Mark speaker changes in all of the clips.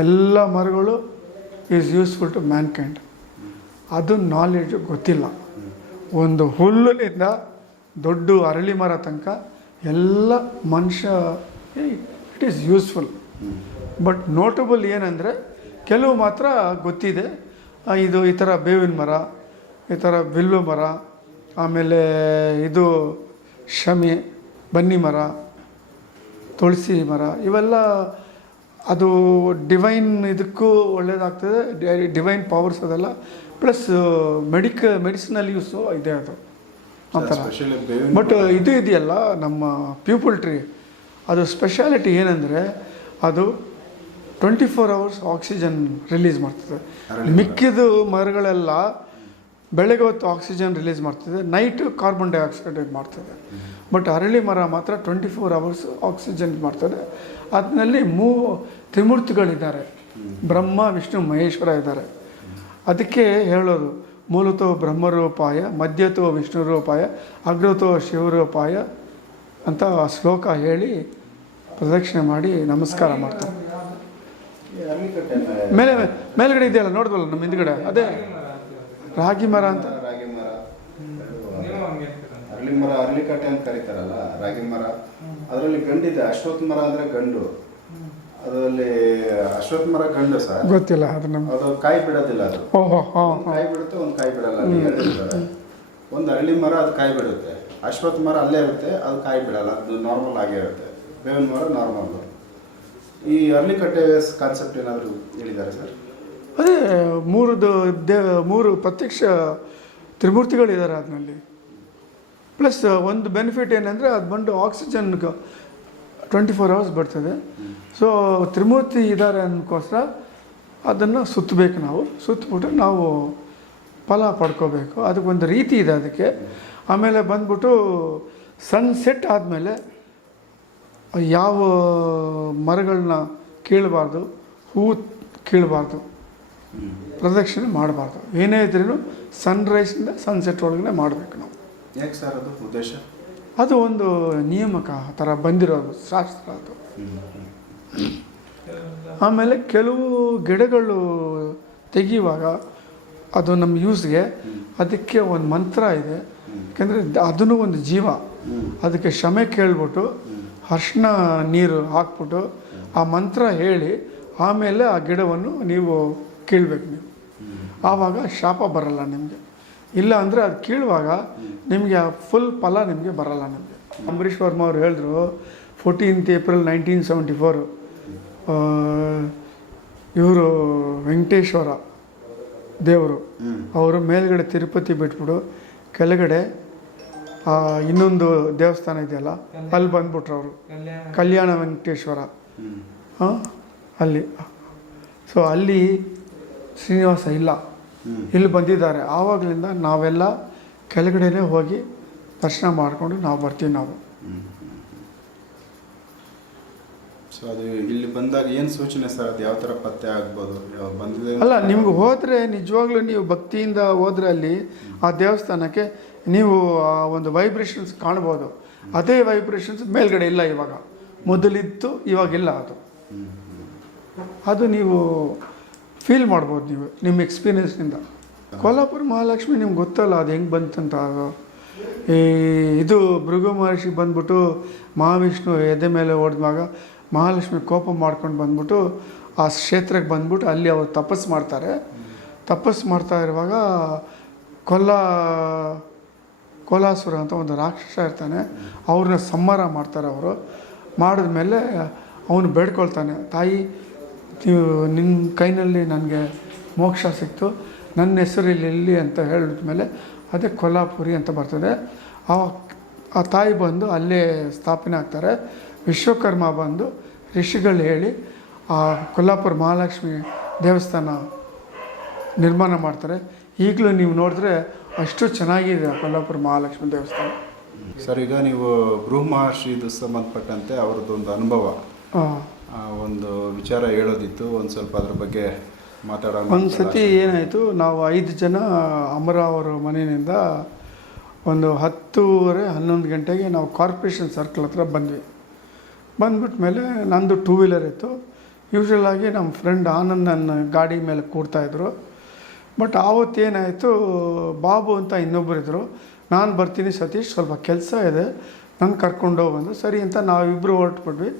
Speaker 1: ಎಲ್ಲ ಮರಗಳು is useful to mankind ಅದು ನಾಲೆಡ್ಜ್ ಗೊತ್ತಿಲ್ಲ. ಒಂದು ಹುಲ್ಲಿನಿಂದ ದೊಡ್ಡ ಅರಳಿ ಮರ ತನಕ ಎಲ್ಲ ಮನುಷ್ಯ it is useful but notable ಏನಂದರೆ, ಕೆಲವು ಮಾತ್ರ ಗೊತ್ತಿದೆ. ಇದು ಈ ಥರ ಬೇವಿನ ಮರ, ಈ ಥರ ಬಿಲ್ವ ಮರ, ಆಮೇಲೆ ಇದು ಶಮಿ, ಬನ್ನಿ ಮರ, ತುಳಸಿ ಮರ, ಇವೆಲ್ಲ ಅದು ಡಿವೈನ್ ಇದಕ್ಕೂ ಒಳ್ಳೇದಾಗ್ತದೆ. ಡಿವೈನ್ ಪವರ್ಸ್ ಅದೆಲ್ಲ. ಪ್ಲಸ್ ಮೆಡಿಕ ಮೆಡಿಸಿನಲ್ ಯೂಸು ಇದೆ ಅದು. ಆ ಥರ. ಬಟ್ ಇದು ಇದೆಯಲ್ಲ ನಮ್ಮ ಪ್ಯೂಪಲ್ ಟ್ರೀ ಅದು ಸ್ಪೆಷಾಲಿಟಿ ಏನಂದರೆ ಅದು twenty four hours oxygen release ಮಾಡ್ತದೆ. ಮಿಕ್ಕಿದ ಮರಗಳೆಲ್ಲ ಬೆಳಗ್ಗೆ ಹೊತ್ತು ಆಕ್ಸಿಜನ್ ರಿಲೀಸ್ ಮಾಡ್ತದೆ ನೈಟ್ ಕಾರ್ಬನ್ ಡೈಆಕ್ಸೈಡ್ ಮಾಡ್ತದೆ. ಬಟ್ ಅರಳಿ ಮರ ಮಾತ್ರ ಟ್ವೆಂಟಿ ಫೋರ್ ಅವರ್ಸ್ ಆಕ್ಸಿಜನ್ ಮಾಡ್ತದೆ. ಅದರಲ್ಲಿ ಮೂ ತ್ರಿಮೂರ್ತಿಗಳಿದ್ದಾರೆ. ಬ್ರಹ್ಮ ವಿಷ್ಣು ಮಹೇಶ್ವರ ಇದ್ದಾರೆ. ಅದಕ್ಕೆ ಹೇಳೋದು ಮೂಲತೋ ಬ್ರಹ್ಮರೂಪಾಯ ಮಧ್ಯತೋ ವಿಷ್ಣುರೂಪಾಯ ಅಗ್ರತೋ ಶಿವರೂಪಾಯ ಅಂತ ಆ ಶ್ಲೋಕ ಹೇಳಿ ಪ್ರದಕ್ಷಿಣೆ ಮಾಡಿ ನಮಸ್ಕಾರ ಮಾಡ್ತಾರೆ.
Speaker 2: ಮೇಲೆ.
Speaker 1: ಮೇಲ್ಗಡೆ ಇದೆಯಲ್ಲ ನೋಡಿದ್ವಲ್ಲ ನಮ್ಮ ಹಿಂದ್ಗಡೆ? ಅದೇ. ರಾಗಿ ಮರ ಅಂತ.
Speaker 2: ರಾಗಿ ಮರ. ಅರಳಿ ಮರ ಅರಳಿಕಟ್ಟೆ ಅಂತ ಕರೀತಾರಲ್ಲ ರಾಗಿ ಮರ. ಅದರಲ್ಲಿ ಗಂಡಿದೆ ಅಶ್ವತ್ಥ ಮರ ಅಂದ್ರೆ ಗಂಡು. ಅದರಲ್ಲಿ ಅಶ್ವತ್ಥ ಮರ ಗಂಡು ಸರ್
Speaker 1: ಗೊತ್ತಿಲ್ಲ ಅದು ನಮ್ಗೆ
Speaker 2: ಅದು ಕಾಯಿ ಬಿಡೋದಿಲ್ಲ ಅದು.
Speaker 1: ಓಹೋ ಹಾಂ
Speaker 2: ಕಾಯಿ ಬಿಡುತ್ತೆ ಒಂದು ಕಾಯಿ ಬಿಡಲ್ಲ ಅಲ್ಲಿ ಎರಡು ಇರ್ತವೆ. ಒಂದು ಅರಳಿ ಮರ ಅದು ಕಾಯಿ ಬಿಡುತ್ತೆ. ಅಶ್ವತ್ಥ ಮರ ಅಲ್ಲೇ ಇರುತ್ತೆ ಅದು ಕಾಯಿ ಬಿಡಲ್ಲ ಅದು ನಾರ್ಮಲ್ ಆಗೇ ಇರುತ್ತೆ. ಬೇವಿನ ಮರ ನಾರ್ಮಲ್ ಈ ಅರಳಿಕಟ್ಟೆ ಕಾನ್ಸೆಪ್ಟ್ ಏನಾದರೂ ಹೇಳಿದ್ದಾರೆ ಸರ್?
Speaker 1: ಅದೇ, ಮೂರದು ದೇ, ಮೂರು ಪ್ರತ್ಯಕ್ಷ ತ್ರಿಮೂರ್ತಿಗಳಿದ್ದಾರೆ ಅದರಲ್ಲಿ. ಪ್ಲಸ್ ಒಂದು ಬೆನಿಫಿಟ್ ಏನಂದರೆ ಅದು ಬಂದು ಆಕ್ಸಿಜನ್ ಟ್ವೆಂಟಿ ಫೋರ್ ಅವರ್ಸ್ ಬರ್ತದೆ. ಸೊ ತ್ರಿಮೂರ್ತಿ ಇದ್ದಾರೆ ಅನ್ನೋಕ್ಕೋಸ್ಕರ ಅದನ್ನು ಸುತ್ತಬೇಕು ನಾವು. ಸುತ್ತಬಿಟ್ಟು ನಾವು ಫಲ ಪಡ್ಕೋಬೇಕು. ಅದಕ್ಕೊಂದು ರೀತಿ ಇದೆ ಅದಕ್ಕೆ. ಆಮೇಲೆ ಬಂದ್ಬಿಟ್ಟು ಸನ್ಸೆಟ್ ಆದಮೇಲೆ ಯಾವ ಮರಗಳನ್ನ ಕೀಳಬಾರ್ದು, ಹೂ ಕೀಳಬಾರ್ದು. ಪ್ರದಕ್ಷಿಣೆ ಮಾಡಬಾರ್ದು. ಏನೇ ಇದ್ರೂ ಸನ್ರೈಸಿಂದ ಸನ್ಸೆಟ್ ಒಳಗಡೆ ಮಾಡಬೇಕು ನಾವು.
Speaker 2: ಯಾಕೆ ಸರ್ ಅದು ಉದ್ದೇಶ?
Speaker 1: ಅದು ಒಂದು ನಿಯಮಕ ಆ ಥರ ಬಂದಿರೋದು ಶಾಸ್ತ್ರ ಅದು. ಆಮೇಲೆ ಕೆಲವು ಗಿಡಗಳು ತೆಗೆಯುವಾಗ ಅದು ನಮ್ಮ ಯೂಸ್ಗೆ ಅದಕ್ಕೆ ಒಂದು ಮಂತ್ರ ಇದೆ. ಯಾಕೆಂದರೆ ಅದನ್ನು ಒಂದು ಜೀವ. ಅದಕ್ಕೆ ಕ್ಷಮೆ ಕೇಳ್ಬಿಟ್ಟು ಅರ್ಶಿನ ನೀರು ಹಾಕ್ಬಿಟ್ಟು ಆ ಮಂತ್ರ ಹೇಳಿ ಆಮೇಲೆ ಆ ಗಿಡವನ್ನು ನೀವು ಕೀಳ್ಬೇಕು ನೀವು. ಆವಾಗ ಶಾಪ ಬರಲ್ಲ ನಿಮಗೆ. ಇಲ್ಲ ಅಂದರೆ ಅದು ಕೀಳುವಾಗ ನಿಮಗೆ ಆ ಫುಲ್ ಫಲ ನಿಮಗೆ ಬರಲ್ಲ ನಿಮಗೆ. ಅಂಬರೀಷ್ ವರ್ಮ ಅವ್ರು ಹೇಳಿದ್ರು fourteenth April nineteen seventy four ಇವರು ವೆಂಕಟೇಶ್ವರ ದೇವರು, ಅವರು ಮೇಲ್ಗಡೆ ತಿರುಪತಿ ಬಿಟ್ಬಿಡು, ಕೆಳಗಡೆ ಇನ್ನೊಂದು ದೇವಸ್ಥಾನ ಇದೆಯಲ್ಲ, ಅಲ್ಲಿ ಬಂದ್ಬಿಟ್ರು ಅವರು. ಕಲ್ಯಾಣ ವೆಂಕಟೇಶ್ವರ. ಅಲ್ಲಿ. ಸೊ ಅಲ್ಲಿ ಶ್ರೀನಿವಾಸ ಇಲ್ಲ. ಇಲ್ಲಿ ಬಂದಿದ್ದಾರೆ. ಆವಾಗಲಿಂದ ನಾವೆಲ್ಲ ಕೆಳಗಡೆನೇ ಹೋಗಿ ದರ್ಶನ ಮಾಡಿಕೊಂಡು ನಾವು ಬರ್ತೀವಿ ನಾವು.
Speaker 2: ಸೊ ಅದು ಇಲ್ಲಿ ಬಂದಾಗ ಏನು ಸೂಚನೆ ಸರ್? ಅದು ಯಾವ ಥರ ಪತ್ತೆ ಆಗ್ಬೋದು? ಬಂದಿದೆ
Speaker 1: ಅಲ್ಲ ನಿಮ್ಗೆ ಹೋದರೆ ನಿಜವಾಗ್ಲೂ ನೀವು ಭಕ್ತಿಯಿಂದ ಹೋದ್ರೆ ಅಲ್ಲಿ ಆ ದೇವಸ್ಥಾನಕ್ಕೆ ನೀವು ಆ ಒಂದು ವೈಬ್ರೇಷನ್ಸ್ ಕಾಣ್ಬೋದು. ಅದೇ ವೈಬ್ರೇಷನ್ಸ್ ಮೇಲ್ಗಡೆ ಇಲ್ಲ ಇವಾಗ. ಮೊದಲಿತ್ತು ಇವಾಗಿಲ್ಲ ಅದು. ಅದು ನೀವು ಫೀಲ್ ಮಾಡ್ಬೋದು ನೀವು, ನಿಮ್ಮ ಎಕ್ಸ್ಪೀರಿಯನ್ಸ್ನಿಂದ ಕೊಲ್ಲಾಪುರ ಮಹಾಲಕ್ಷ್ಮಿ ನಿಮ್ಗೆ ಗೊತ್ತಲ್ಲ, ಅದು ಹೆಂಗೆ ಬಂತಂತ? ಈ ಇದು ಭೃಗು ಮಹರ್ಷಿ ಬಂದ್ಬಿಟ್ಟು ಮಹಾವಿಷ್ಣು ಎದೆ ಮೇಲೆ ಹೊಡೆದಾಗ ಮಹಾಲಕ್ಷ್ಮಿ ಕೋಪ ಮಾಡ್ಕೊಂಡು ಬಂದ್ಬಿಟ್ಟು ಆ ಕ್ಷೇತ್ರಕ್ಕೆ ಬಂದ್ಬಿಟ್ಟು ಅಲ್ಲಿ ಅವರು ತಪಸ್ಸು ಮಾಡ್ತಾರೆ. ತಪಸ್ಸು ಮಾಡ್ತಾ ಇರುವಾಗ ಕೊಲ್ಲ ಕೋಲಾಸುರ ಅಂತ ಒಂದು ರಾಕ್ಷಸ ಇರ್ತಾನೆ, ಅವ್ರನ್ನ ಸಂಹಾರ ಮಾಡ್ತಾರೆ ಅವರು. ಮಾಡಿದ್ಮೇಲೆ ಅವನು ಬೇಡ್ಕೊಳ್ತಾನೆ, ತಾಯಿ ನೀವು ನಿಮ್ಮ ಕೈನಲ್ಲಿ ನನಗೆ ಮೋಕ್ಷ ಸಿಕ್ತು, ನನ್ನ ಹೆಸರು ಇಲ್ಲಿ ಅಂತ ಅಂತ ಹೇಳಿದ್ಮೇಲೆ ಅದೇ ಕೊಲ್ಲಾಪುರಿ ಅಂತ ಬರ್ತದೆ. ಆ ಆ ತಾಯಿ ಬಂದು ಅಲ್ಲೇ ಸ್ಥಾಪನೆ ಆಗ್ತಾರೆ. ವಿಶ್ವಕರ್ಮ ಬಂದು ಋಷಿಗಳು ಹೇಳಿ ಆ ಕೊಲ್ಲಾಪುರ ಮಹಾಲಕ್ಷ್ಮಿ ದೇವಸ್ಥಾನ ನಿರ್ಮಾಣ ಮಾಡ್ತಾರೆ. ಈಗಲೂ ನೀವು ನೋಡಿದ್ರೆ ಅಷ್ಟು ಚೆನ್ನಾಗಿದೆ ಕೊಲ್ಲಾಪುರ ಮಹಾಲಕ್ಷ್ಮಿ ದೇವಸ್ಥಾನ.
Speaker 2: ಸರ್, ಈಗ ನೀವು ಗೃಹ ಮಹರ್ಷಿದು ಸಂಬಂಧಪಟ್ಟಂತೆ ಅವ್ರದ್ದು ಒಂದು ಅನುಭವ. ಒಂದು ವಿಚಾರ ಹೇಳೋದಿತ್ತು ಒಂದು ಸ್ವಲ್ಪ ಅದ್ರ ಬಗ್ಗೆ ಮಾತಾಡೋಣ
Speaker 1: ಒಂದು ಸತಿ ಏನಾಯಿತು ನಾವು ಐದು ಜನ ಅಮರ ಅವರ ಮನೆಯಿಂದ ಒಂದು ಹತ್ತೂವರೆ ಹನ್ನೊಂದು ಗಂಟೆಗೆ ನಾವು ಕಾರ್ಪೊರೇಷನ್ ಸರ್ಕಲ್ ಹತ್ರ ಬಂದ್ವಿ. ಬಂದ್ಬಿಟ್ಟ ಮೇಲೆ ನಂದು ಟೂ ವೀಲರ್ ಇತ್ತು. ಯೂಶ್ವಲ್ ಆಗಿ ನಮ್ಮ ಫ್ರೆಂಡ್ ಆನಂದ್ ನನ್ನ ಗಾಡಿ ಮೇಲೆ ಕೂರ್ತಾಯಿದ್ರು ಬಟ್ ಆವತ್ತೇನಾಯಿತು ಬಾಬು ಅಂತ ಇನ್ನೊಬ್ಬರು ಇದ್ದರು ನಾನು ಬರ್ತೀನಿ ಸತೀಶ್ ಸ್ವಲ್ಪ ಕೆಲಸ ಇದೆ ನಾನು ಕರ್ಕೊಂಡೋಗ್ಬಂದು ಬಂದು ಸರಿ ಅಂತ ನಾವಿಬ್ಬರು ಹೊರಟ್ಬಿಟ್ವಿ.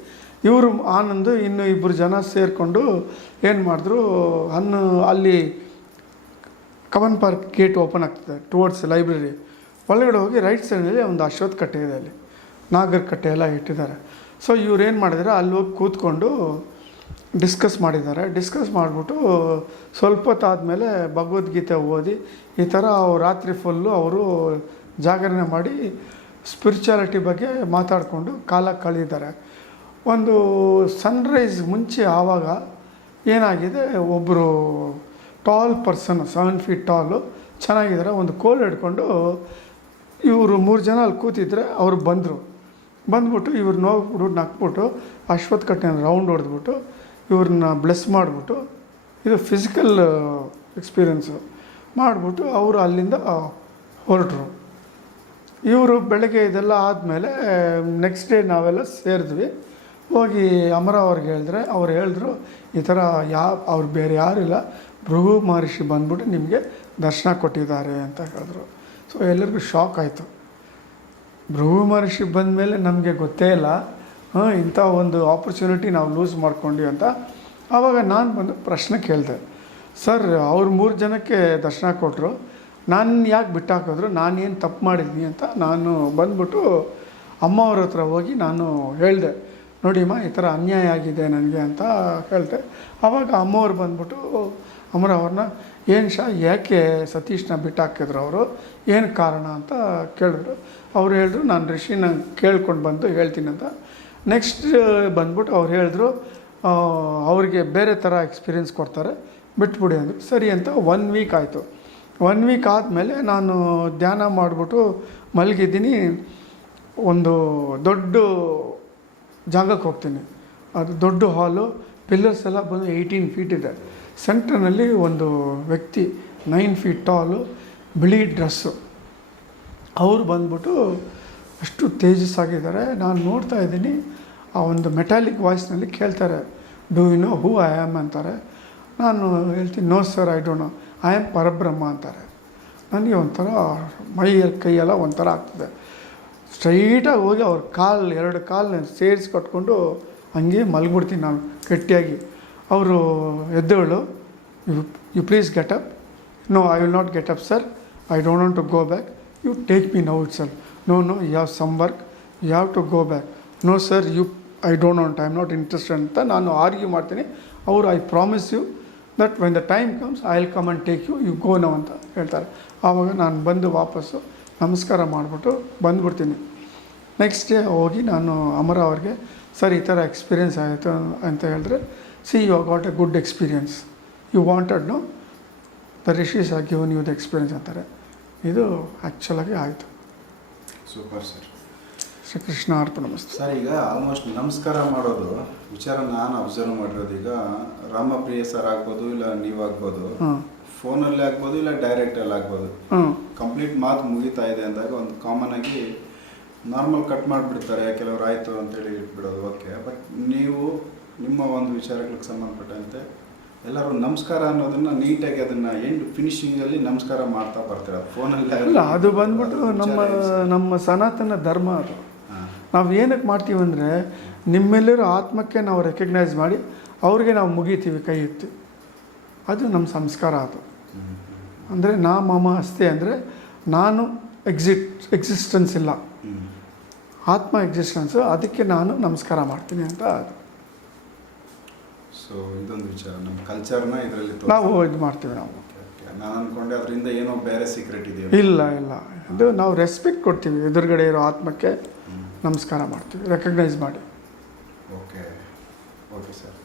Speaker 1: ಇವರು ಆನಂದು ಇನ್ನು ಇಬ್ಬರು ಜನ ಸೇರಿಕೊಂಡು ಏನು ಮಾಡಿದ್ರು ಅನ್ನು ಅಲ್ಲಿ ಕವನ್ ಪಾರ್ಕ್ ಗೇಟ್ ಓಪನ್ ಆಗ್ತದೆ ಟುವರ್ಡ್ಸ್ ಲೈಬ್ರರಿ ಒಳಗಡೆ ಹೋಗಿ ರೈಟ್ ಸೈಡಲ್ಲಿ ಒಂದು ಅಶ್ವತ್ಥ ಕಟ್ಟೆ ಇದೆ ಅಲ್ಲಿ. ನಾಗರ ಕಟ್ಟೆ ಎಲ್ಲ ಇಟ್ಟಿದ್ದಾರೆ. ಸೊ ಇವ್ರು ಏನು ಮಾಡಿದ್ದಾರೆ ಅಲ್ಲಿ ಹೋಗಿ ಕೂತ್ಕೊಂಡು ಡಿಸ್ಕಸ್ ಮಾಡಿದ್ದಾರೆ. ಡಿಸ್ಕಸ್ ಮಾಡಿಬಿಟ್ಟು ಸ್ವಲ್ಪ ಹೊತ್ತಾದಮೇಲೆ ಭಗವದ್ಗೀತೆ ಓದಿ, ಈ ಥರ ರಾತ್ರಿ ಫುಲ್ಲು ಅವರು ಜಾಗರಣೆ ಮಾಡಿ ಸ್ಪಿರಿಚುಯಾಲಿಟಿ ಬಗ್ಗೆ ಮಾತಾಡಿಕೊಂಡು ಕಾಲ ಕಳೆದಿದ್ದಾರೆ. ಒಂದು ಸನ್ರೈಸ್ ಮುಂಚೆ ಆವಾಗ ಏನಾಗಿದೆ ಒಬ್ಬರು tall person seven feet tall ಚೆನ್ನಾಗಿದ್ದಾರೆ ಒಂದು ಕೋಲ್ ಹಿಡ್ಕೊಂಡು ಇವರು ಮೂರು ಜನ ಅಲ್ಲಿ ಕೂತಿದ್ರೆ ಅವ್ರು ಬಂದರು. ಬಂದ್ಬಿಟ್ಟು ಇವ್ರು ನೋಗ್ಬಿಟ್ಟು ನಕ್ಬಿಟ್ಟು ಅಶ್ವತ್ಥ ಕಟ್ಟೆನ ರೌಂಡ್ ಹೊಡೆದ್ಬಿಟ್ಟು ಇವ್ರನ್ನ ಬ್ಲೆಸ್ ಮಾಡಿಬಿಟ್ಟು ಇದು ಫಿಸಿಕಲ್ ಎಕ್ಸ್ಪೀರಿಯೆನ್ಸು ಮಾಡಿಬಿಟ್ಟು ಅವರು ಅಲ್ಲಿಂದ ಹೊರಟರು. ಇವರು ಬೆಳಗ್ಗೆ ಇದೆಲ್ಲ ಆದಮೇಲೆ ನೆಕ್ಸ್ಟ್ ಡೇ ನಾವೆಲ್ಲ ಸೇರಿದ್ವಿ. ಹೋಗಿ ಅಮರ ಅವ್ರಿಗೆ ಹೇಳಿದ್ರೆ, ಅವ್ರು ಹೇಳಿದ್ರು, ಈ ಥರ ಯಾ, ಅವ್ರು ಬೇರೆ ಇಲ್ಲ, ಭೃಗು ಮಹರ್ಷಿ ಬಂದ್ಬಿಟ್ಟು ನಿಮಗೆ ದರ್ಶನ ಕೊಟ್ಟಿದ್ದಾರೆ ಅಂತ ಹೇಳಿದ್ರು. ಸೊ ಎಲ್ಲರಿಗೂ ಶಾಕ್ ಆಯಿತು. ಭೃಗು ಮಹರ್ಷಿ ಬಂದ ಮೇಲೆ ನಮಗೆ ಗೊತ್ತೇ ಇಲ್ಲ, ಹಾಂ, ಇಂಥ ಒಂದು ಆಪರ್ಚುನಿಟಿ ನಾವು ಲೂಸ್ ಮಾಡ್ಕೊಂಡ್ವಿ ಅಂತ. ಆವಾಗ ನಾನು ಬಂದು ಪ್ರಶ್ನೆ ಕೇಳಿದೆ, ಸರ್, ಅವ್ರು ಮೂರು ಜನಕ್ಕೆ ದರ್ಶನ ಕೊಟ್ಟರು ನಾನು ಯಾಕೆ ಬಿಟ್ಟಾಕಿದ್ರು ನಾನೇನು ತಪ್ಪು ಮಾಡಿದ್ನಿ ಅಂತ? ನಾನು ಬಂದ್ಬಿಟ್ಟು ಅಮ್ಮ ಅವ್ರ ಹತ್ರ ಹೋಗಿ ನಾನು ಹೇಳಿದೆ ನೋಡಿಮ್ಮ ಈ ಥರ ಅನ್ಯಾಯ ಆಗಿದೆ ನನಗೆ ಅಂತ ಹೇಳಿದೆ ಆವಾಗ ಅಮ್ಮವ್ರು ಬಂದ್ಬಿಟ್ಟು, ಅಮರ ಅವ್ರನ್ನ, ಏನು ಶಾ, ಯಾಕೆ ಸತೀಶ್ನ ಬಿಟ್ಟಾಕಿದ್ರು ಅವರು? ಏನು ಕಾರಣ ಅಂತ ಕೇಳಿದ್ರು. ಅವ್ರು ಹೇಳಿದ್ರು, ನಾನು ಋಷಿನ ಕೇಳ್ಕೊಂಡು ಬಂದು ಹೇಳ್ತೀನಿ ಅಂತ. ನೆಕ್ಸ್ಟ್ ಬಂದ್ಬಿಟ್ಟು ಅವ್ರು ಹೇಳಿದ್ರು ಅವ್ರಿಗೆ ಬೇರೆ ಥರ ಎಕ್ಸ್ಪೀರಿಯನ್ಸ್ ಕೊಡ್ತಾರೆ. ಬಿಟ್ಬಿಡಿ ಅಂದರು. ಸರಿ ಅಂತ ಒನ್ ವೀಕ್ ಆಯಿತು. ಒನ್ ವೀಕ್ ಆದಮೇಲೆ ನಾನು ಧ್ಯಾನ ಮಾಡಿಬಿಟ್ಟು ಮಲಗಿದ್ದೀನಿ. ಒಂದು ದೊಡ್ಡ ಜಾಗಕ್ಕೆ ಹೋಗ್ತೀನಿ. ಅದು ದೊಡ್ಡ ಹಾಲು ಪಿಲ್ಲರ್ಸ್ ಎಲ್ಲ ಬಂದು ಏಯ್ಟೀನ್ ಫೀಟ್ ಇದೆ. ಸೆಂಟ್ರ್ನಲ್ಲಿ ಒಂದು ವ್ಯಕ್ತಿ ನೈನ್ ಫೀಟ್ ಟಾಲು ಬಿಳಿ ಡ್ರೆಸ್ಸು ಅವ್ರು ಬಂದ್ಬಿಟ್ಟು ಅಷ್ಟು ತೇಜಸ್ಸಾಗಿದ್ದಾರೆ ನಾನು ನೋಡ್ತಾ ಇದ್ದೀನಿ, ಆ ಒಂದು ಮೆಟಾಲಿಕ್ ವಾಯ್ಸ್ನಲ್ಲಿ ಕೇಳ್ತಾರೆ do you know who I am ಅಂತಾರೆ. ನಾನು ಹೇಳ್ತೀನಿ no sir I don't know I am ಪರಬ್ರಹ್ಮ ಅಂತಾರೆ. ನನಗೆ ಒಂಥರ ಮೈಯ ಕೈಯೆಲ್ಲ ಒಂಥರ ಆಗ್ತದೆ. ಸ್ಟ್ರೈಟಾಗಿ ಹೋಗಿ ಅವ್ರ ಕಾಲು, ಎರಡು ಕಾಲನ್ನ ಸೇರಿಸಿ ಕಟ್ಕೊಂಡು ಹಂಗೆ ಮಲಗಿಬಿಡ್ತೀನಿ ನಾನು, ಗಟ್ಟಿಯಾಗಿ. ಅವರು ಎದ್ದೇಳು you you please get up no I will not get up sir I don't want to go back you take me now it sir no no you have some work you have to go back no sir you I don't want I am not interested ಅಂತ ನಾನು argue ಮಾಡ್ತೀನಿ. ಅವರು I promise you that when the time comes I will come and take you you go no ಅಂತ ಹೇಳ್ತಾರೆ. ಆವಾಗ ನಾನು ಬಂದು ವಾಪಸ್ಸು ನಮಸ್ಕಾರ ಮಾಡಿಬಿಟ್ಟು ಬಂದ್ಬಿಡ್ತೀನಿ. ನೆಕ್ಸ್ಟ್ ಡೇ ಹೋಗಿ ನಾನು ಅಮರ ಅವ್ರಿಗೆ ಸರ್ ಈ ಥರ ಎಕ್ಸ್ಪೀರಿಯೆನ್ಸ್ ಆಯಿತು ಅಂತ ಹೇಳಿದ್ರೆ see you got a good experience you wanted know the rishis ah given you the experience ಅಂತಾರೆ. ಇದು ಆ್ಯಕ್ಚುಲಾಗಿ ಆಯಿತು.
Speaker 2: ಸೂಪರ್ ಸರ್
Speaker 1: ಶ್ರೀಕೃಷ್ಣ ಅರ್ಪಣ ನಮಸ್ತೆ.
Speaker 2: ಸರ್ ಈಗ ಆಲ್ಮೋಸ್ಟ್ ನಮಸ್ಕಾರ ಮಾಡೋದು ವಿಚಾರ ನಾನು ಅಬ್ಸರ್ವ್ ಮಾಡಿರೋದು ಈಗ ರಾಮಪ್ರಿಯ ಸರ್ ಆಗ್ಬೋದು ಇಲ್ಲ ನೀವಾಗ್ಬೋದು ಫೋನಲ್ಲಿ ಆಗ್ಬೋದು ಇಲ್ಲ ಡೈರೆಕ್ಟಲ್ಲಿ ಆಗ್ಬೋದು. ಕಂಪ್ಲೀಟ್ ಮಾತು ಮುಗಿತಾ ಇದೆ ಅಂದಾಗ ಒಂದು ಕಾಮನ್ ಆಗಿ ನಾರ್ಮಲ್ ಕಟ್ ಮಾಡಿಬಿಡ್ತಾರೆ ಕೆಲವರು ಆಯಿತು ಅಂತೇಳಿ ಇಟ್ಬಿಡೋದು ಓಕೆ ಬಟ್ ನೀವು ನಿಮ್ಮ ಒಂದು ವಿಚಾರಗಳಿಗೆ ಸಂಬಂಧಪಟ್ಟಂತೆ ಎಲ್ಲರೂ ನಮಸ್ಕಾರ ಅನ್ನೋದನ್ನ ನೀಟಾಗಿ ಅದನ್ನ ಎಂಡ್ ಫಿನಿಶಿಂಗಲ್ಲಿ ನಮಸ್ಕಾರ ಮಾಡ್ತಾ ಬರ್ತಾರೆ. ಫೋನಲ್ಲಿ
Speaker 1: ಅದು ಬಂದ್ಬಿಟ್ಟು ನಮ್ಮ ನಮ್ಮ ಸನಾತನ ಧರ್ಮ ಅದು. ನಾವು ಏನಕ್ಕೆ ಮಾಡ್ತೀವಿ ಅಂದರೆ ನಿಮ್ಮೆಲ್ಲರೂ ಆತ್ಮಕ್ಕೆ ನಾವು ರೆಕಗ್ನೈಸ್ ಮಾಡಿ ಅವ್ರಿಗೆ ನಾವು ಮುಗಿತೀವಿ ಕೈ ಎತ್ತಿ. ಅದು ನಮ್ಮ ಸಂಸ್ಕಾರ ಅದು. ಅಂದರೆ ನಾ ಮಮ ಅಸ್ತಿ ಅಂದರೆ ನಾನು ಎಕ್ಸಿಟ್ ಎಕ್ಸಿಸ್ಟೆನ್ಸ್ ಇಲ್ಲ. ಆತ್ಮ ಎಕ್ಸಿಸ್ಟೆನ್ಸು ಅದಕ್ಕೆ ನಾನು ನಮಸ್ಕಾರ ಮಾಡ್ತೀನಿ ಅಂತ ಅದು.
Speaker 2: ಸೊ ಇದೊಂದು ವಿಚಾರ. ನಮ್ಮ ಕಲ್ಚರ್ನ ಇದರಲ್ಲಿ
Speaker 1: ನಾವು ಇದು ಮಾಡ್ತೀವಿ ನಾವು.
Speaker 2: ನಾನು ಅನ್ಕೊಂಡೆ ಅದರಿಂದ ಏನೋ ಬೇರೆ ಸೀಕ್ರೆಟ್ ಇದೆಯಾ?
Speaker 1: ಇಲ್ಲ ಇಲ್ಲ. ಇದು ನಾವು ರೆಸ್ಪೆಕ್ಟ್ ಕೊಡ್ತೀವಿ. ಎದುರುಗಡೆ ಇರೋ ಆತ್ಮಕ್ಕೆ ನಮಸ್ಕಾರ ಮಾಡ್ತೀವಿ. ರೆಕಗ್ನೈಸ್ ಮಾಡಿ.
Speaker 2: Okay okay sir